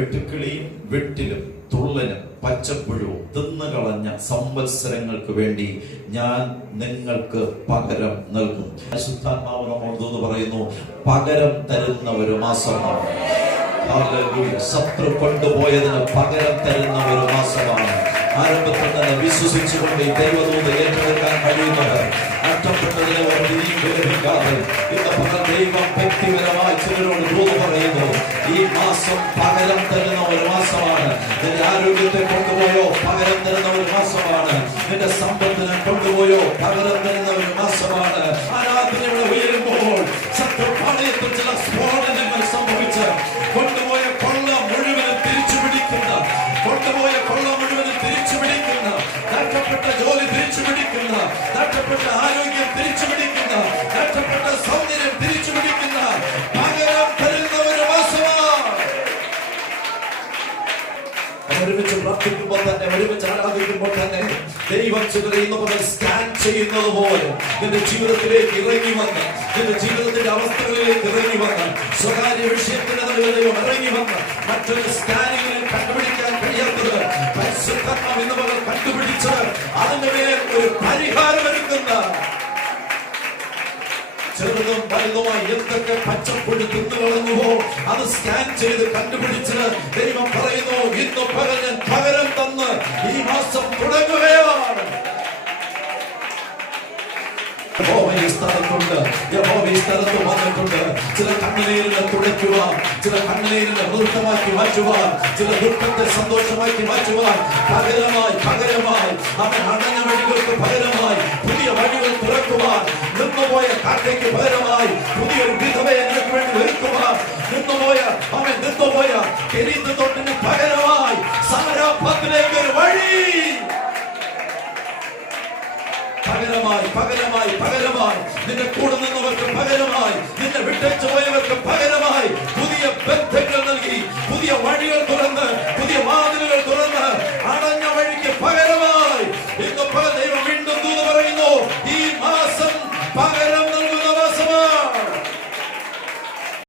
വെട്ടുക്കിളിയും വെട്ടിലും തുള്ളനും പച്ചപ്പുഴവും തിന്നുകളഞ്ഞ സംവത്സരങ്ങൾക്ക് വേണ്ടി ഞാൻ നിങ്ങൾക്ക് പകരം നൽകും. അശുദ്ധാത്മാവ് നമ്മോട് പറയുന്നു പകരം തരുന്ന ഒരു മാസമാണ്. ശത്രു കൊണ്ടുപോയതിന് പകരം തരുന്ന ഒരു മാസമാണ് ആരംഭത്തിൽ തന്നെ വിശ്വസിച്ചുകൊണ്ട് ദൈവദൂത ഏറ്റെടുക്കാൻ കഴിയുന്നത് വിലപിക്കാതെ ഇന്ന് പകൽ ദൈവം വ്യക്തിപരമായി ചിലരോട് ഈ മാസം പകരം തരുന്ന ഒരു മാസമാണ്. നിന്റെ ആരോഗ്യത്തെ കൊണ്ടുപോയോ? പകരം തരുന്ന ഒരു മാസമാണ്. നിന്റെ സമ്പത്തിനെ കൊണ്ടുപോയോ? പകരം തരുന്ന ഒരു മാസമാണ്. ആരാധന ഒരുമിച്ച് പ്രാർത്ഥിക്കുമ്പോൾ തന്നെ ഒരുമിച്ച് ആരാധിക്കുമ്പോൾ തന്നെ ദൈവം ചിലരെ ഇന്ന് മുതൽ സ്കാൻ ചെയ്യുന്നത് പോലെ നിന്റെ ജീവിതത്തിലേക്ക് ഇറങ്ങി വന്ന് നിന്റെ ജീവിതത്തിന്റെ അവസ്ഥകളിലേക്ക് ഇറങ്ങി വന്ന് സ്വകാര്യ വിഷയത്തിന്റെ നടുവിൽ ദൈവം ഇറങ്ങി വന്ന് മറ്റൊരു സ്കാനിങ്ങിൽ കണ്ടുപിടിക്കാൻ കഴിയാത്തത് പരിശുദ്ധാത്മാവ് എന്ന് മുതൽ കണ്ടുപിടിച്ച് അതിന്റെ മേൽ ഒരു പരിഹാരം ഒരുക്കുന്ന ചെറുതും വലുതുമായി എന്തൊക്കെ പച്ചപ്പൊടി തിന്നു വളർന്നുവോ സ്കാൻ ചെയ്ത് കണ്ടുപിടിച്ച് ദൈവം പറയുന്നു ഇന്ന് പകൽ ഞാൻ പകരം തന്ന് ഈ മാസം തുടങ്ങുകയാണ്. യഹോവ സ്ഥലത്തുണ്ട് യഹോവ സ്ഥലത്ത് വന്നിട്ടുണ്ട്. ചില കണ്ണുനീരിനെ തുടയ്ക്കുവാൻ ചില കണ്ണുനീരിനെ നൃത്തമാക്കി മാറ്റുവാൻ ചില ദുഃഖത്തെ സന്തോഷമാക്കി മാറ്റുവാൻ പകരമായി പകരമായി അവൻ അടഞ്ഞ വഴികൾക്ക് പകരമായി കെരീത്ത് തൊട്ടിന് പകരമായി സമരാപത്തിലേക്ക് ഒരു വഴി. പകരമായി പകരമായി പകരമായി നിന്റെ കൂടെ